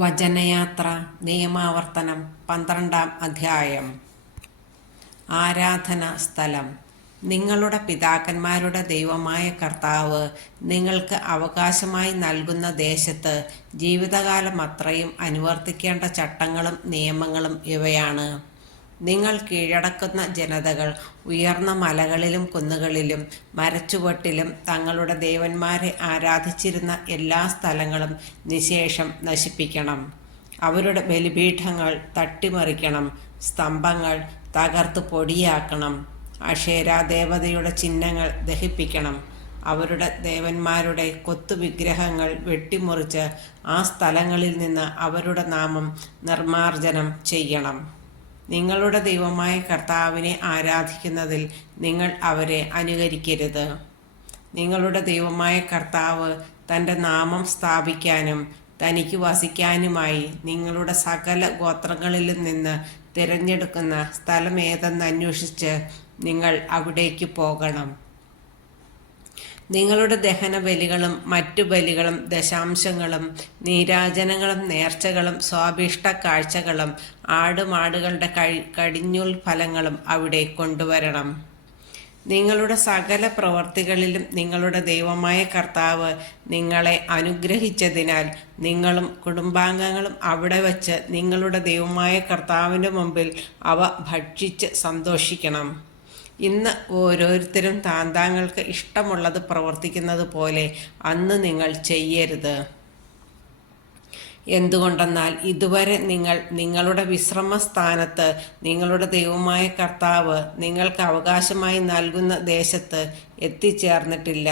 വചനയാത്ര നിയമാവർത്തനം 12-ാം അധ്യായം. ആരാധന സ്ഥലം. നിങ്ങളുടെ പിതാക്കന്മാരുടെ ദൈവമായ കർത്താവ് നിങ്ങൾക്ക് അവകാശമായി നൽകുന്ന ദേശത്ത് ജീവിതകാലം അത്രയും അനുവർത്തിക്കേണ്ട ചട്ടങ്ങളും നിയമങ്ങളും ഇവയാണ്. നിങ്ങൾ കീഴടക്കുന്ന ജനതകൾ ഉയർന്ന മലകളിലും കുന്നുകളിലും മരച്ചുവട്ടിലും തങ്ങളുടെ ദേവന്മാരെ ആരാധിച്ചിരുന്ന എല്ലാ സ്ഥലങ്ങളും നിശേഷം നശിപ്പിക്കണം. അവരുടെ ബലിപീഠങ്ങൾ തട്ടിമറിക്കണം, സ്തംഭങ്ങൾ തകർത്ത് പൊടിയാക്കണം, അക്ഷേരാ ദേവതയുടെ ചിഹ്നങ്ങൾ ദഹിപ്പിക്കണം. അവരുടെ ദേവന്മാരുടെ കൊത്തുവിഗ്രഹങ്ങൾ വെട്ടിമുറിച്ച് ആ സ്ഥലങ്ങളിൽ നിന്ന് അവരുടെ നാമം നിർമ്മാർജ്ജനം ചെയ്യണം. നിങ്ങളുടെ ദൈവമായ കർത്താവിനെ ആരാധിക്കുന്നതിൽ നിങ്ങൾ അവരെ അനുകരിക്കരുത്. നിങ്ങളുടെ ദൈവമായ കർത്താവ് തൻ്റെ നാമം സ്ഥാപിക്കാനും തനിക്ക് വസിക്കാനുമായി നിങ്ങളുടെ സകല ഗോത്രങ്ങളിലും നിന്ന് തിരഞ്ഞെടുക്കുന്ന സ്ഥലമേതെന്ന് അന്വേഷിച്ച് നിങ്ങൾ അവിടേക്ക് പോകണം. നിങ്ങളുടെ ദഹനബലികളും മറ്റു ബലികളും ദശാംശങ്ങളും നീരാജനങ്ങളും നേർച്ചകളും സ്വാഭിഷ്ട കാഴ്ചകളും ആടുമാടുകളുടെ കടിഞ്ഞൂൽ ഫലങ്ങളും അവിടെ കൊണ്ടുവരണം. നിങ്ങളുടെ സകല പ്രവർത്തികളിലും നിങ്ങളുടെ ദൈവമായ കർത്താവ് നിങ്ങളെ അനുഗ്രഹിച്ചതിനാൽ നിങ്ങളും കുടുംബാംഗങ്ങളും അവിടെ വച്ച് നിങ്ങളുടെ ദൈവമായ കർത്താവിൻ്റെ മുമ്പിൽ അവ ഭക്ഷിച്ച് സന്തോഷിക്കണം. ഇന്ന് ഓരോരുത്തരും താന്താങ്ങൾക്ക് ഇഷ്ടമുള്ളത് പ്രവർത്തിക്കുന്നത് പോലെ അന്ന് നിങ്ങൾ ചെയ്യരുത്. എന്തുകൊണ്ടെന്നാൽ ഇതുവരെ നിങ്ങൾ നിങ്ങളുടെ വിശ്രമസ്ഥാനത്ത് നിങ്ങളുടെ ദൈവമായ കർത്താവ് നിങ്ങൾക്ക് അവകാശമായി നൽകുന്ന ദേശത്ത് എത്തിച്ചേർന്നിട്ടില്ല.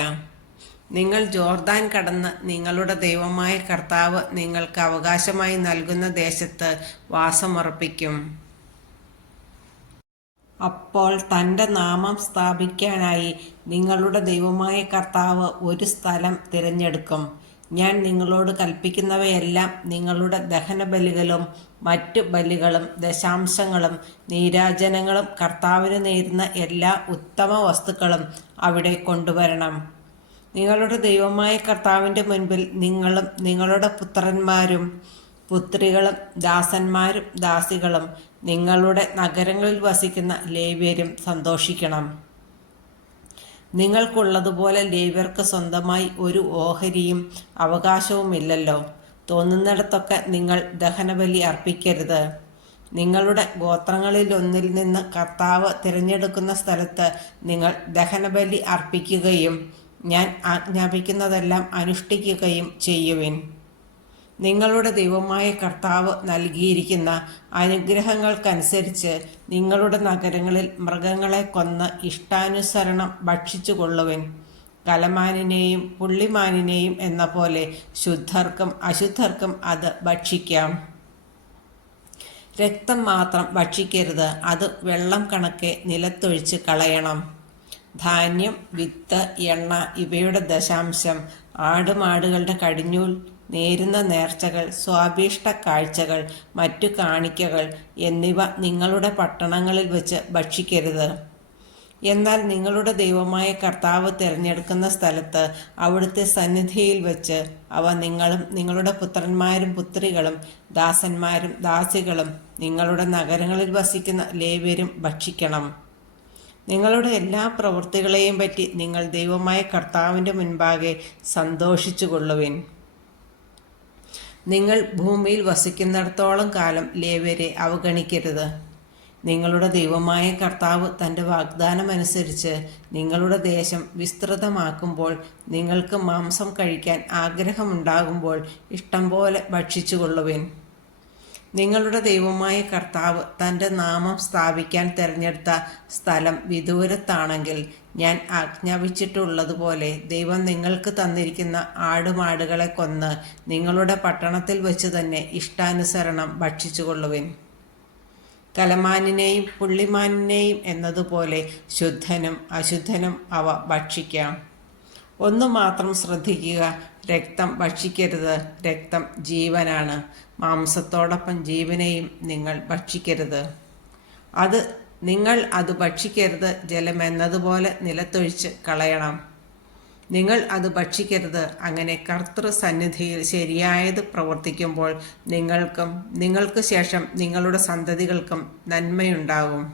നിങ്ങൾ ജോർദാൻ കടന്ന് നിങ്ങളുടെ ദൈവമായ കർത്താവ് നിങ്ങൾക്ക് അവകാശമായി നൽകുന്ന ദേശത്ത് വാസമുറപ്പിക്കും. അപ്പോൾ തൻ്റെ നാമം സ്ഥാപിക്കാനായി നിങ്ങളുടെ ദൈവമായ കർത്താവ് ഒരു സ്ഥലം തിരഞ്ഞെടുക്കും. ഞാൻ നിങ്ങളോട് കൽപ്പിക്കുന്നവയെല്ലാം നിങ്ങളുടെ ദഹനബലികളും മറ്റു ബലികളും ദശാംശങ്ങളും നീരാജനങ്ങളും കർത്താവിന് നേരുന്ന എല്ലാ ഉത്തമ വസ്തുക്കളും അവിടെ കൊണ്ടുവരണം. നിങ്ങളുടെ ദൈവമായ കർത്താവിൻ്റെ മുൻപിൽ നിങ്ങളും നിങ്ങളുടെ പുത്രന്മാരും പുത്രികളും ദാസന്മാരും ദാസികളും നിങ്ങളുടെ നഗരങ്ങളിൽ വസിക്കുന്ന ലേവ്യരും സന്തോഷിക്കണം. നിങ്ങൾക്കുള്ളതുപോലെ ലേവ്യർക്ക് സ്വന്തമായി ഒരു ഓഹരിയും അവകാശവുമില്ലല്ലോ. തോന്നുന്നിടത്തൊക്കെ നിങ്ങൾ ദഹനബലി അർപ്പിക്കരുത്. നിങ്ങളുടെ ഗോത്രങ്ങളിലൊന്നിൽ നിന്ന് കർത്താവ് തിരഞ്ഞെടുക്കുന്ന സ്ഥലത്ത് നിങ്ങൾ ദഹനബലി അർപ്പിക്കുകയും ഞാൻ ആജ്ഞാപിക്കുന്നതെല്ലാം അനുഷ്ഠിക്കുകയും ചെയ്യുവിൻ. നിങ്ങളുടെ ദൈവമായ കർത്താവ് നൽകിയിരിക്കുന്ന അനുഗ്രഹങ്ങൾക്കനുസരിച്ച് നിങ്ങളുടെ നഗരങ്ങളിൽ മൃഗങ്ങളെ കൊന്ന് ഇഷ്ടാനുസരണം ഭക്ഷിച്ചു കൊള്ളുവിൻ. കലമാനിനെയും പുള്ളിമാനിനെയും എന്ന പോലെ ശുദ്ധർക്കും അശുദ്ധർക്കും അത് ഭക്ഷിക്കാം. രക്തം മാത്രം ഭക്ഷിക്കരുത്, അത് വെള്ളം കണക്കെ നിലത്തൊഴിച്ച് കളയണം. ധാന്യം, വിത്ത്, എണ്ണ ഇവയുടെ ദശാംശം, ആടുമാടുകളുടെ കടിഞ്ഞൂൽ, നേരുന്ന നേർച്ചകൾ, സ്വാഭീഷ്ട കാഴ്ചകൾ, മറ്റു കാണിക്കകൾ എന്നിവ നിങ്ങളുടെ പട്ടണങ്ങളിൽ വെച്ച് ഭക്ഷിക്കരുത്. എന്നാൽ നിങ്ങളുടെ ദൈവമായ കർത്താവ് തിരഞ്ഞെടുക്കുന്ന സ്ഥലത്ത് അവിടുത്തെ സന്നിധിയിൽ വെച്ച് അവ നിങ്ങളും നിങ്ങളുടെ പുത്രന്മാരും പുത്രികളും ദാസന്മാരും ദാസികളും നിങ്ങളുടെ നഗരങ്ങളിൽ വസിക്കുന്ന ലേവ്യരും ഭക്ഷിക്കണം. നിങ്ങളുടെ എല്ലാ പ്രവൃത്തികളെയും പറ്റി നിങ്ങൾ ദൈവമായ കർത്താവിൻ്റെ മുൻപാകെ സന്തോഷിച്ചു കൊള്ളുവിൻ. നിങ്ങൾ ഭൂമിയിൽ വസിക്കുന്നിടത്തോളം കാലം ലേവ്യരെ അവഗണിക്കരുത്. നിങ്ങളുടെ ദൈവമായ കർത്താവ് തൻ്റെ വാഗ്ദാനമനുസരിച്ച് നിങ്ങളുടെ ദേശം വിസ്തൃതമാക്കുമ്പോൾ നിങ്ങൾക്ക് മാംസം കഴിക്കാൻ ആഗ്രഹമുണ്ടാകുമ്പോൾ ഇഷ്ടം പോലെ ഭക്ഷിച്ചു കൊള്ളുവിൻ. നിങ്ങളുടെ ദൈവമായ കർത്താവ് തൻ്റെ നാമം സ്ഥാപിക്കാൻ തിരഞ്ഞെടുത്ത സ്ഥലം വിദൂരത്താണെങ്കിൽ ഞാൻ ആജ്ഞാപിച്ചിട്ടുള്ളതുപോലെ ദൈവം നിങ്ങൾക്ക് തന്നിരിക്കുന്ന ആടുമാടുകളെ കൊന്ന് നിങ്ങളുടെ പട്ടണത്തിൽ വെച്ച് തന്നെ ഇഷ്ടാനുസരണം ഭക്ഷിച്ചുകൊള്ളുവിൻ. കലമാനിനെയും പുള്ളിമാനിനെയും എന്നതുപോലെ ശുദ്ധനും അശുദ്ധനും അവ ഭക്ഷിക്കാം. ഒന്നു മാത്രം ശ്രദ്ധിക്കുക, രക്തം ഭക്ഷിക്കരുത്. രക്തം ജീവനാണ്. മാംസത്തോടൊപ്പം ജീവനെയും നിങ്ങൾ ഭക്ഷിക്കരുത്. നിങ്ങൾ അത് ഭക്ഷിക്കരുത്. ജലം എന്നതുപോലെ നിലത്തൊഴിച്ച് കളയണം. നിങ്ങൾ അത് ഭക്ഷിക്കരുത്. അങ്ങനെ കർത്തൃസന്നിധിയിൽ ശരിയായത് പ്രവർത്തിക്കുമ്പോൾ നിങ്ങൾക്ക് ശേഷം നിങ്ങളുടെ സന്തതികൾക്കും നന്മയുണ്ടാകും.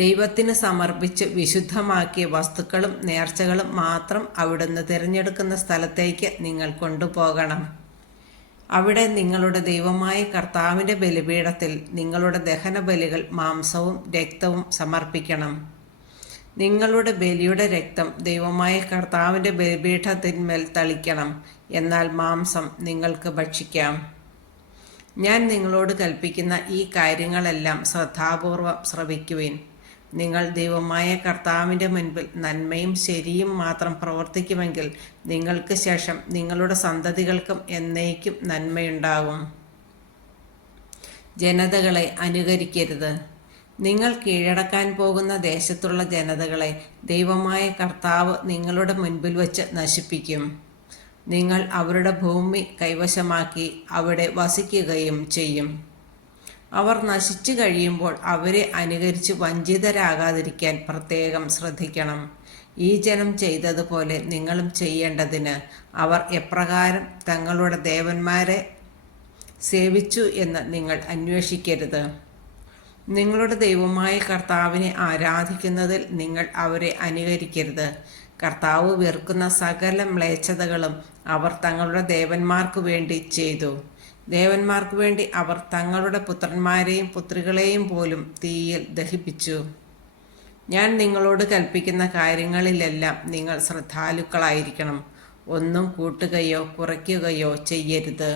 ദൈവത്തിന് സമർപ്പിച്ച് വിശുദ്ധമാക്കിയ വസ്തുക്കളും നേർച്ചകളും മാത്രം അവിടുന്ന് തിരഞ്ഞെടുക്കുന്ന സ്ഥലത്തേക്ക് നിങ്ങൾ കൊണ്ടുപോകണം. അവിടെ നിങ്ങളുടെ ദൈവമായ കർത്താവിൻ്റെ ബലിപീഠത്തിൽ നിങ്ങളുടെ ദഹനബലികൾ മാംസവും രക്തവും സമർപ്പിക്കണം. നിങ്ങളുടെ ബലിയുടെ രക്തം ദൈവമായ കർത്താവിൻ്റെ ബലിപീഠത്തിന്മേൽ തളിക്കണം. എന്നാൽ മാംസം നിങ്ങൾക്ക് ഭക്ഷിക്കാം. ഞാൻ നിങ്ങളോട് കൽപ്പിക്കുന്ന ഈ കാര്യങ്ങളെല്ലാം ശ്രദ്ധാപൂർവം ശ്രവിക്കുവിൻ. നിങ്ങൾ ദൈവമായ കർത്താവിൻ്റെ മുൻപിൽ നന്മയും ശരിയും മാത്രം പ്രവർത്തിക്കുമെങ്കിൽ നിങ്ങൾക്ക് ശേഷം നിങ്ങളുടെ സന്തതികൾക്കും എന്നേക്കും നന്മയുണ്ടാകും. ജനതകളെ അനുകരിക്കരുത്. നിങ്ങൾ കീഴടക്കാൻ പോകുന്ന ദേശത്തുള്ള ജനതകളെ ദൈവമായ കർത്താവ് നിങ്ങളുടെ മുൻപിൽ വച്ച് നശിപ്പിക്കും. നിങ്ങൾ അവരുടെ ഭൂമി കൈവശമാക്കി അവിടെ വസിക്കുകയും ചെയ്യും. അവർ നശിച്ചു കഴിയുമ്പോൾ അവരെ അനുകരിച്ച് വഞ്ചിതരാകാതിരിക്കാൻ പ്രത്യേകം ശ്രദ്ധിക്കണം. ഈ ജനം ചെയ്തതുപോലെ നിങ്ങളും ചെയ്യേണ്ടതിന് അവർ എപ്രകാരം തങ്ങളുടെ ദേവന്മാരെ സേവിച്ചു എന്ന് നിങ്ങൾ അന്വേഷിക്കരുത്. നിങ്ങളുടെ ദൈവമായ കർത്താവിനെ ആരാധിക്കുന്നതിൽ നിങ്ങൾ അവരെ അനുകരിക്കരുത്. കർത്താവ് വെറുക്കുന്ന സകല മ്ലേച്ഛതകളും അവർ തങ്ങളുടെ ദേവന്മാർക്കു വേണ്ടി ചെയ്തു. ദേവന്മാർക്കു വേണ്ടി അവർ തങ്ങളുടെ പുത്രന്മാരെയും പുത്രികളെയും പോലും തീയിൽ ദഹിപ്പിച്ചു. ഞാൻ നിങ്ങളോട് കൽപ്പിക്കുന്ന കാര്യങ്ങളിലെല്ലാം നിങ്ങൾ ശ്രദ്ധാലുക്കളായിരിക്കണം. ഒന്നും കൂട്ടുകയോ കുറയ്ക്കുകയോ ചെയ്യരുത്.